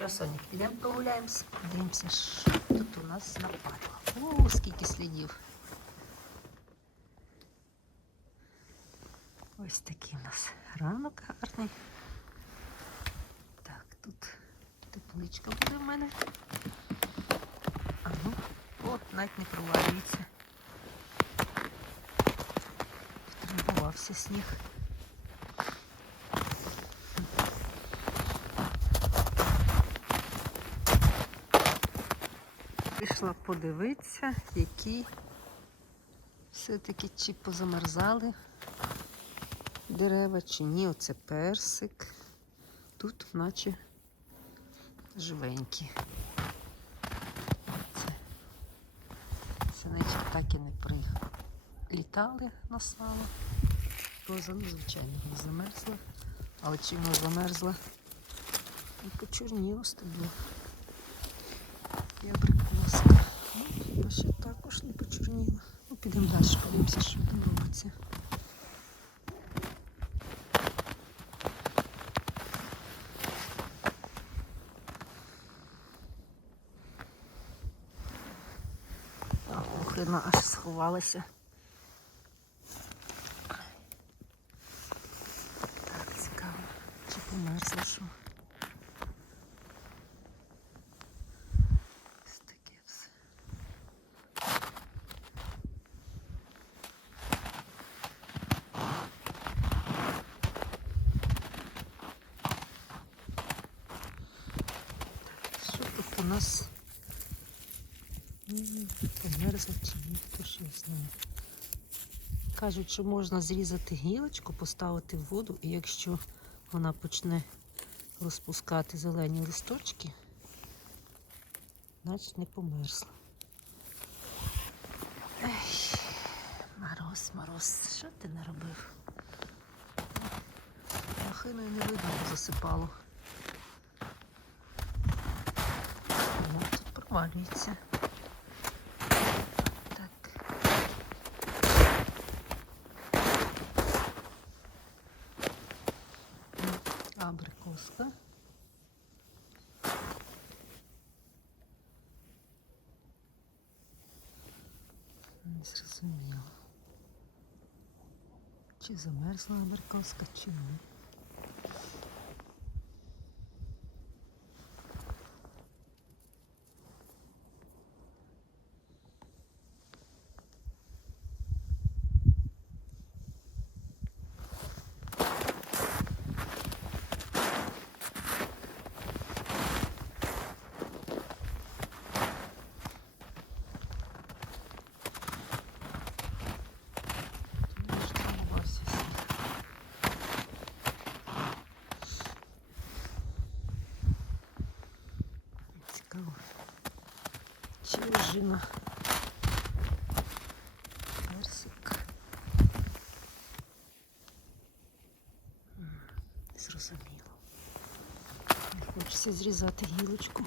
Що, Сонік, підемо прогуляємося, подивимося, що тут у нас нападало. О, скільки слідів. Ось такий у нас ранок гарний. Так, тут тепличка буде в мене. А ну, о, навіть не провалюється. Втрамбувався сніг. Пішла подивитися, які все-таки чи позамерзали дерева, чи ні. Оце персик. Тут наче живенькі. Це, це наче так і не прилітали на сало. Роза, ну, звичайно, не замерзла. Але чи воно замерзла? І почорніло стебло. І абрикоска. Ну, а ще також не почорніла. Ну, підемо далі, подивимося, що там робиться. Охрена аж сховалася. Так, цікаво. Чи померзла що? У нас? Померзла чи ні, хто ще знає. Кажуть, що можна зрізати гілочку, поставити в воду, і якщо вона почне розпускати зелені листочки, значить не померзла. Ей, мороз, мороз, що ти наробив? Махиною не видно, засипало. Ну. Так. Абрикоска. Не зрозуміло. Чи замерзла абрикоска, чи ні. Ну, ж травмувався сніг. Цікаво. Чи? Персик. Зрозуміло. Не хочеться зрізати гілочку.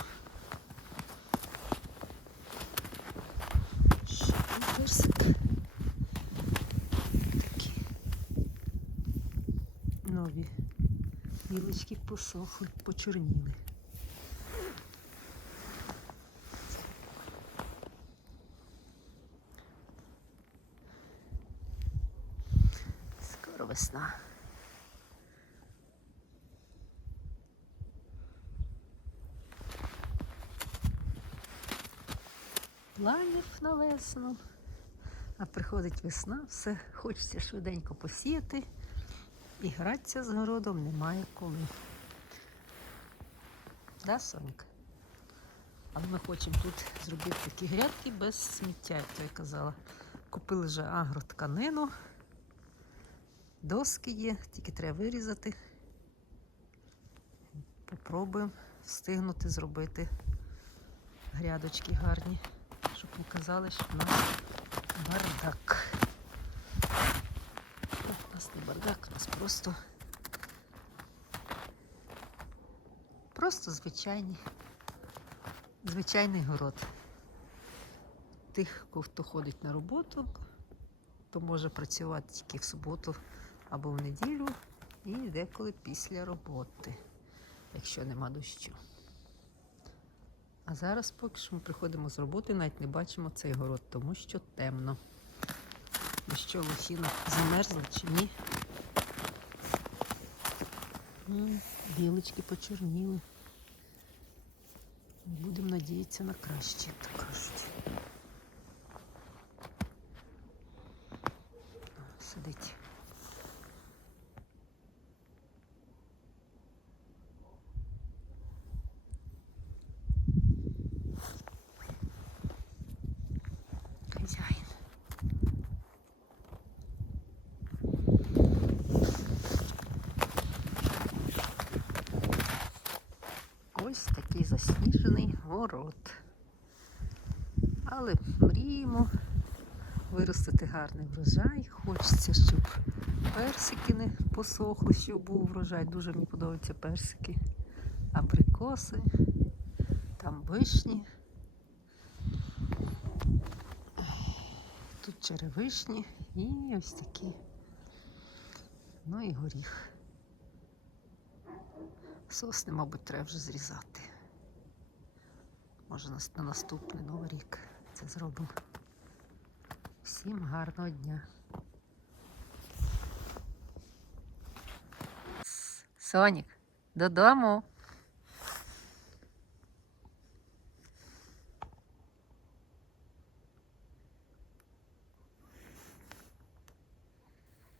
Ще один персик. Такі нові гілочки посохли, почорніли. Скоро весна. Планів на весну. А приходить весна, все хочеться швиденько посіяти. І гратися з городом немає коли. Да, Сонька? Але ми хочемо тут зробити такі грядки без сміття, як то я казала. Купили вже агротканину. Доски є, тільки треба вирізати. Попробуємо встигнути зробити грядочки гарні, щоб не казали, що в нас бардак. У нас не бардак, у нас просто просто звичайний, звичайний город. Тих, хто ходить на роботу, то може працювати тільки в суботу або в неділю і деколи після роботи, якщо нема дощу. А зараз поки що ми приходимо з роботи, навіть не бачимо цей город, тому що темно. Ну що, лохіна замерзла чи ні? Білочки почорніли. Будемо надіятися на краще, як кажуть. Сидить. Хазяїн. Ось такий засніжений город. Але мріємо виростити гарний врожай. Хочеться, щоб персики не посохли, щоб був врожай. Дуже мені подобаються персики, абрикоси, там вишні. Тут черевишні і ось такі. Ну і горіх. Сосни, мабуть, треба вже зрізати. Може, на, на наступний новий рік це зробимо. Всім гарного дня. Сонік, додому.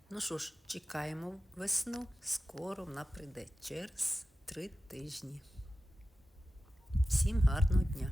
Ну що ж, чекаємо весну. Скоро вона прийде через три тижні. Всім гарного дня!